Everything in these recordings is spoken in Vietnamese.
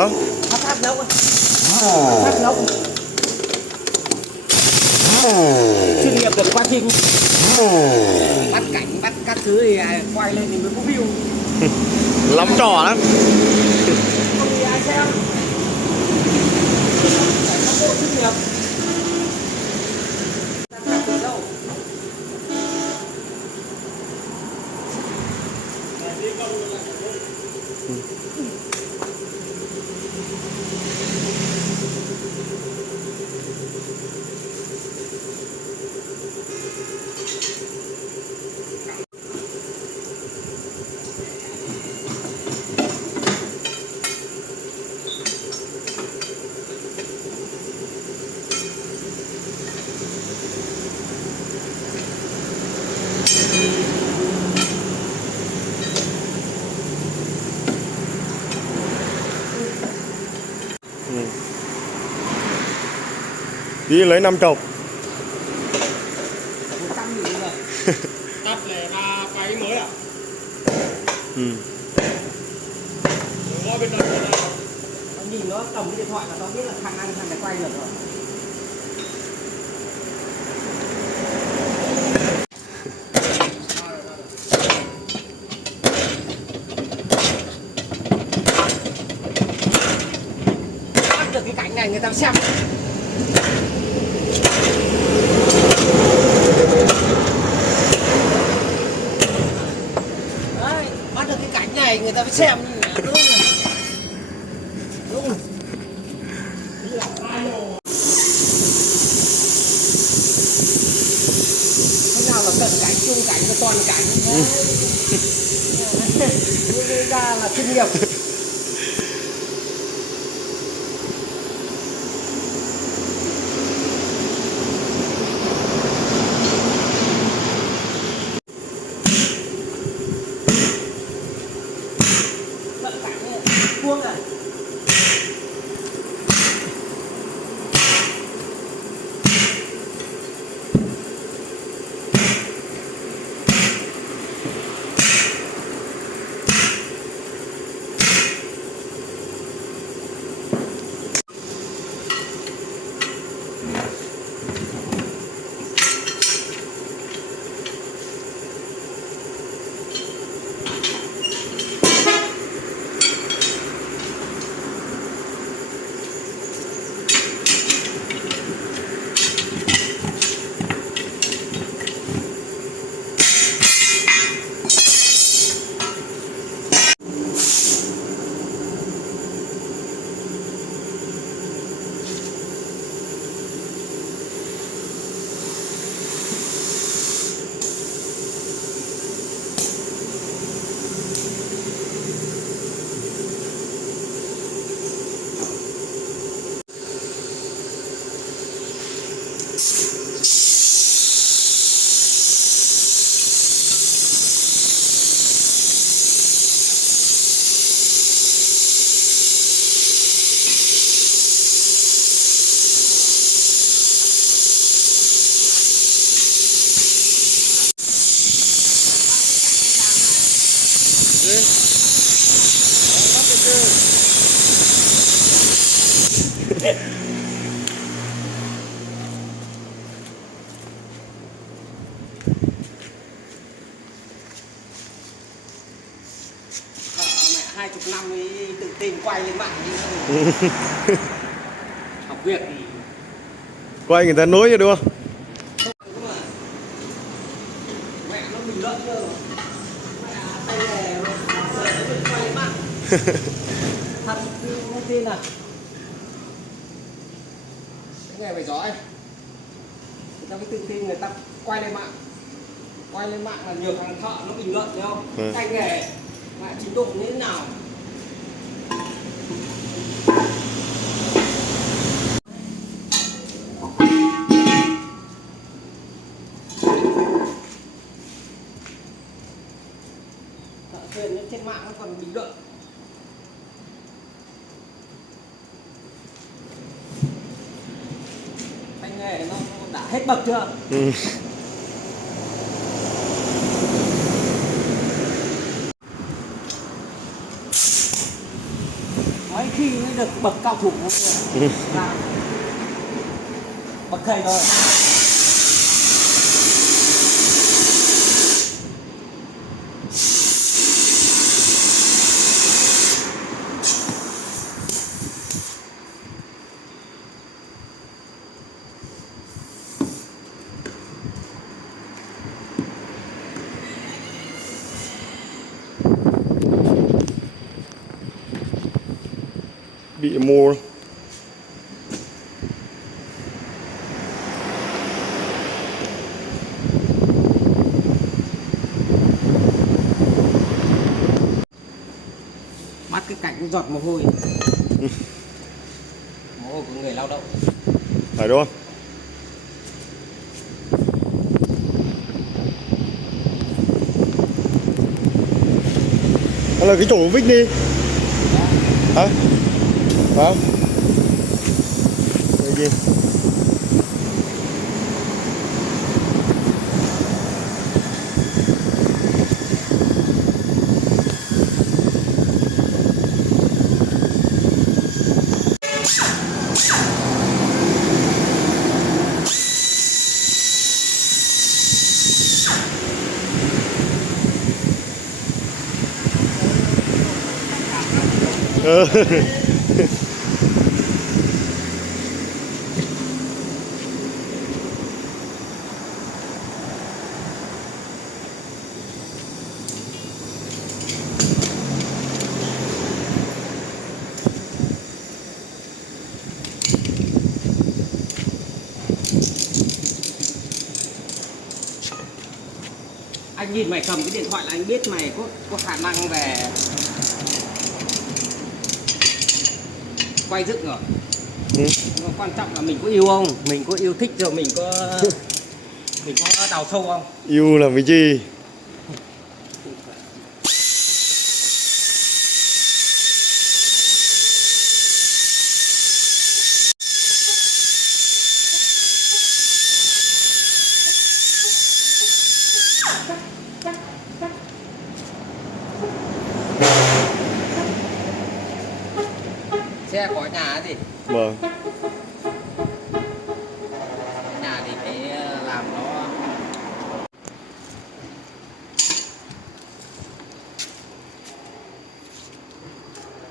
Hả? Tháp nóc á. Tháp nóc. Chuyên nghiệp được quay phim. Bắt cảnh, bắt các thứ thì quay lên thì mới có view. Lắm trò lắm. Không thì ai xem. Phải có bộ chuyên nghiệp. Đi lấy 5 chục. 100.000 rồi. Tắt này là quay mới à? Ngồi bên đó Nó nhìn nó cầm cái điện thoại là nó biết là thằng này quay được rồi. Bắt được cái cảnh này người ta xem. Đấy, bắt được cái cảnh này người ta mới xem. Đúng rồi. Đúng rồi. Thế nào là cận cảnh, chung cảnh, cho toàn cảnh. Đấy ra là chuyên nghiệp. Cận cảnh này, vuông này. Mẹ 20 năm ấy tự tin quay lên mạng đi. Học việc thì Quay người ta nối cho đúng không? đúng rồi. Mẹ nó bình luận cơ. Mẹ tay nghề mà sợ nó tự quay lên mạng. Thật không tin à? Cái nghề phải giỏi. Người ta mới tự tin người ta quay lên mạng. Quay lên mạng là nhiều thằng thợ nó bình luận thấy không? Tay nghề mà trình độ như thế nào? Thợ thuyền trên mạng nó còn bình luận. Tay nghề nó đã hết bậc chưa? Đấy, khi được bậc cao thủ làm bậc thầy rồi. Bị mù. Bắt cái cạnh giọt mồ hôi. Mồ hôi của người lao động. Phải đúng không? Đó là cái chỗ vích đi. Hả? Hả? Đây kia. Ờ. Anh nhìn mày cầm cái điện thoại là anh biết mày có khả năng về quay dựng rồi. Ừ. Nhưng mà quan trọng là mình có yêu không, mình có yêu thích rồi, mình có đào sâu không. Yêu là vì chi? Xe có nhà gì Vâng. nhà thì phải làm nó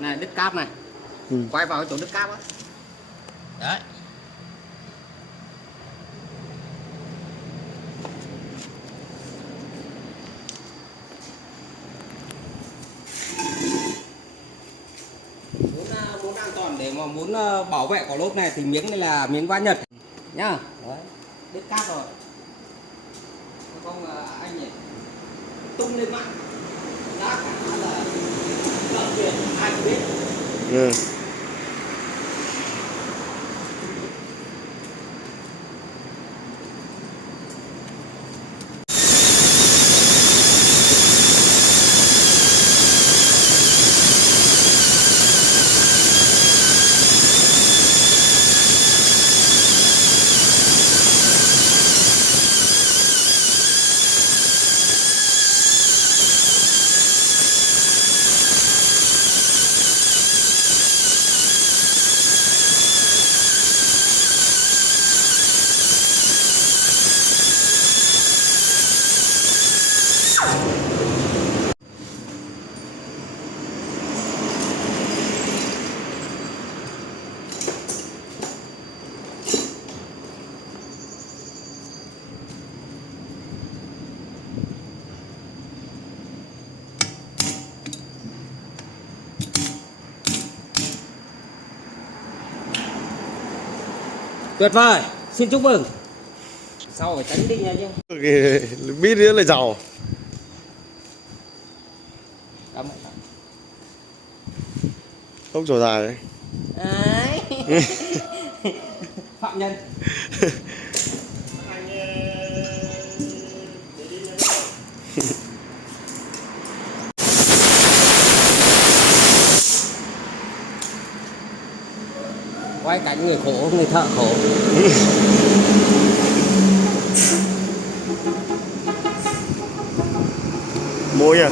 này, đứt cáp này. Ừ. Quay vào cái chỗ đứt cáp á. Đấy. Muốn an toàn để mà muốn bảo vệ quả lốp này thì miếng này là miếng vá Nhật nhá. Đấy. Đứt cáp rồi. Không anh nhỉ, tung lên mạng giá cả là lợi tiền ai cũng biết. Ừ. Tuyệt vời, xin chúc mừng. Sau phải tránh đi nha chứ. Biết nữa là giàu. Cắm. Ốc trò dài đấy. Đấy. Phạm nhân. Quay cảnh người khổ, người thợ khổ. Môi à?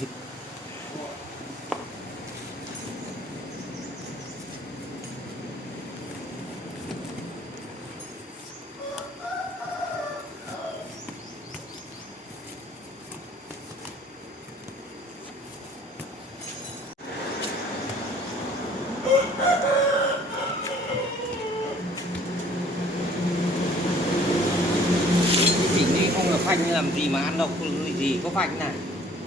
Chỉnh đi không là phanh làm gì mà ăn đâu, gì có phanh này.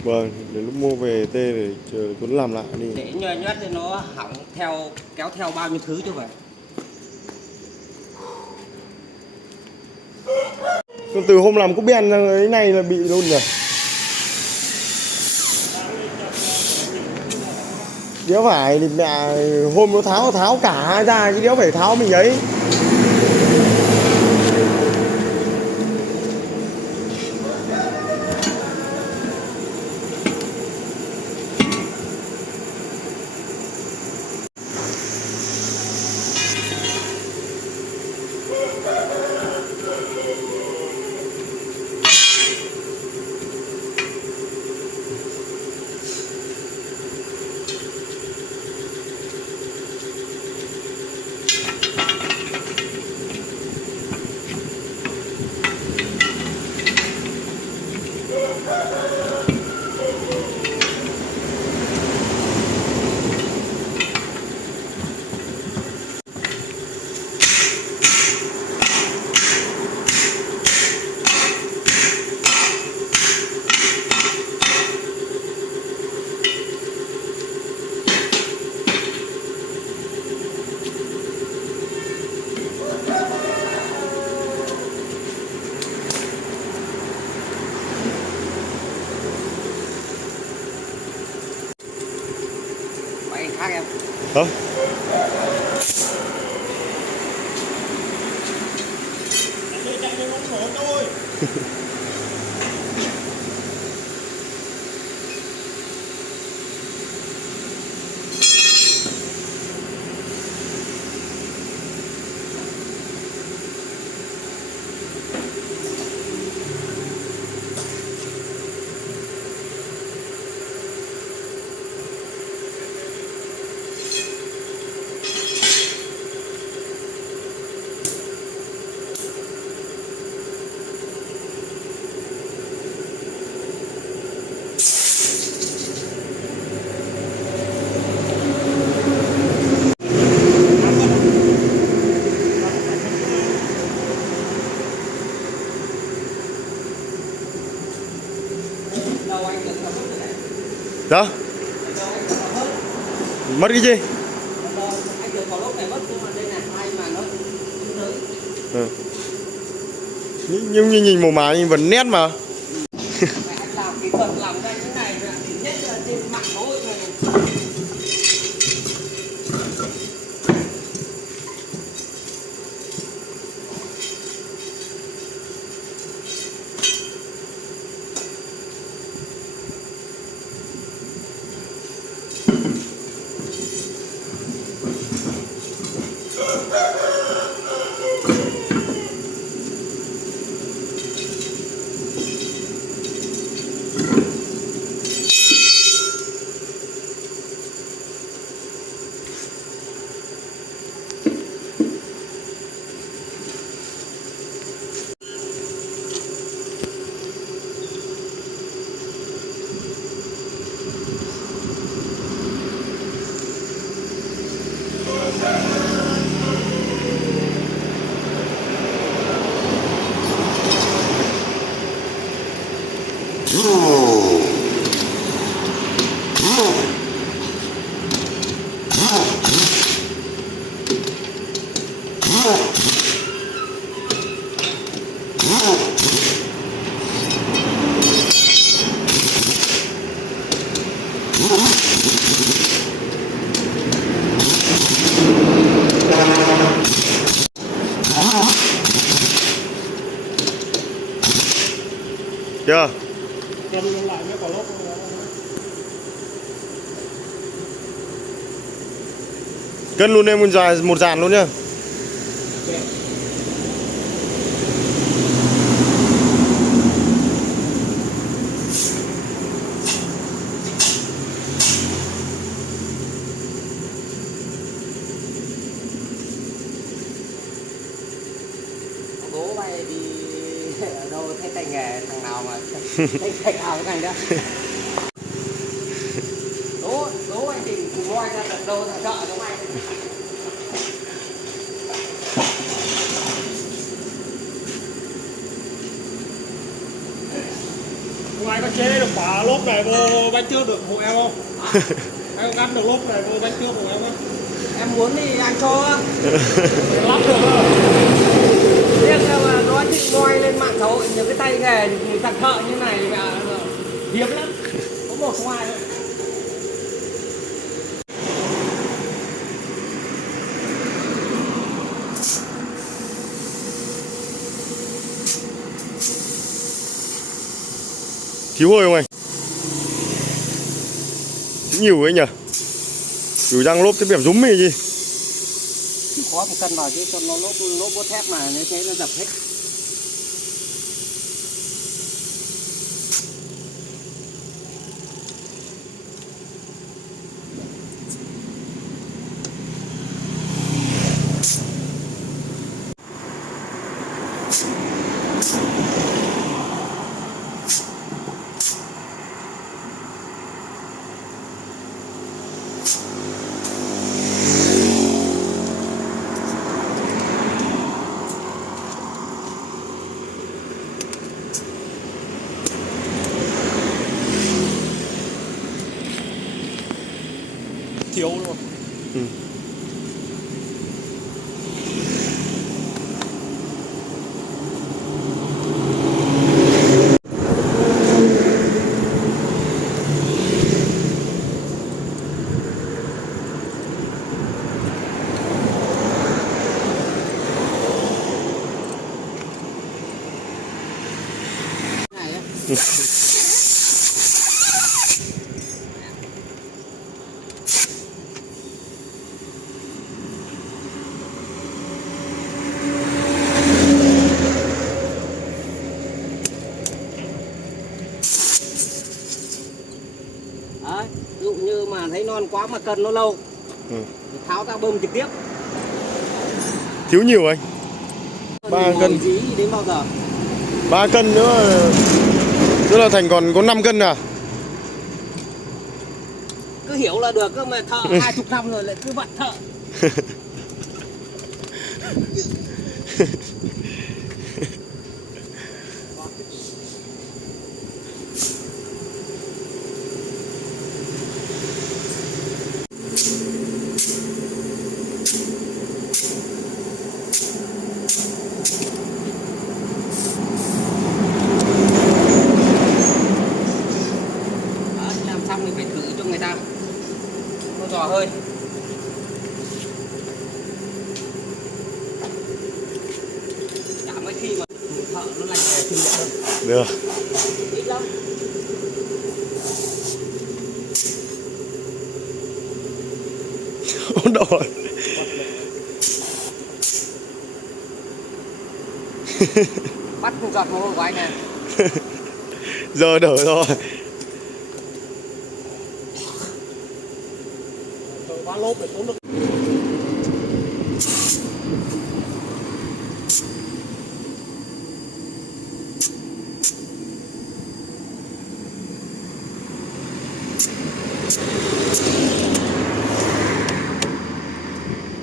Vâng, để lúc mua về tê để chờ Tuấn làm lại đi. Để nhoi nhót cho nó hỏng theo, kéo theo bao nhiêu thứ chứ vậy. Còn từ hôm làm cúp ben ra cái này là bị luôn rồi. Đéo phải thì mẹ hôm nó tháo cả ra chứ đéo phải tháo mình ấy. Máy khác em. Hả? Chạy lên bóng sổ thôi. Đâu anh được là mất rồi đấy. Đó, Đâu anh được là mất. mất cái gì? Đâu anh được vào lúc này mất, nhưng mà đây là ai mà nó tới. Ừ. Nhưng như nhìn màu má nhìn vẫn nét mà. Mẹ anh làm kỹ thuật làm ra cái này là thì nhất là trên mạng xã hội này. Chưa? Cầm lại mấy quả lốp. Cân luôn em một dàn luôn nhá. thấy tay nghề thằng nào mà tay nào cái này đó. Đố anh Đình cùng moi ra tận đâu thằng chợ giống anh. Không ai có chế được quả lốp này vô bánh trước được hộ em không? Em có gắn được lốp này vô bánh trước hộ em không? Em muốn thì anh cho. Lắp được không? Tiếc mà nói chuyện moi lên mạng xã hội nhiều cái tay nghề nhiều thằng thợ như này mà hiếm lắm. Có một không ai thôi. Thiếu hơi không anh? Nhiều ấy nhỉ? Chủ răng lốp cái bẹp rúm này gì? Khó một cân vào chứ cho nó lốp bốt thép mà như thế nó dập hết. Thiếu luôn. Ừ. Này á. Đấy, ví dụ như mà thấy non quá mà cần nó lâu thì tháo ra bơm trực tiếp. Thiếu nhiều anh. 3 cân. Dí đến bao giờ? 3 cân nữa. Tức là thành còn có 5 cân à? Cứ hiểu là được cơ mà thợ 20 năm rồi lại cứ vặn thợ. Làm xong thì phải thử cho người ta nó dò hơi. Chả mấy khi mà thợ nó lành nghề kinh nghiệm hơn. Được. Ít lắm. Ổn rồi. Bắt không giọt mồ hôi của anh à. Giờ đỡ rồi. Khóa lốp để tốn được.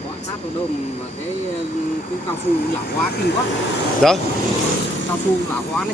Quả sát vào đôm mà cái cao su lão hóa kinh quá. Đó. Cao su lão hóa này.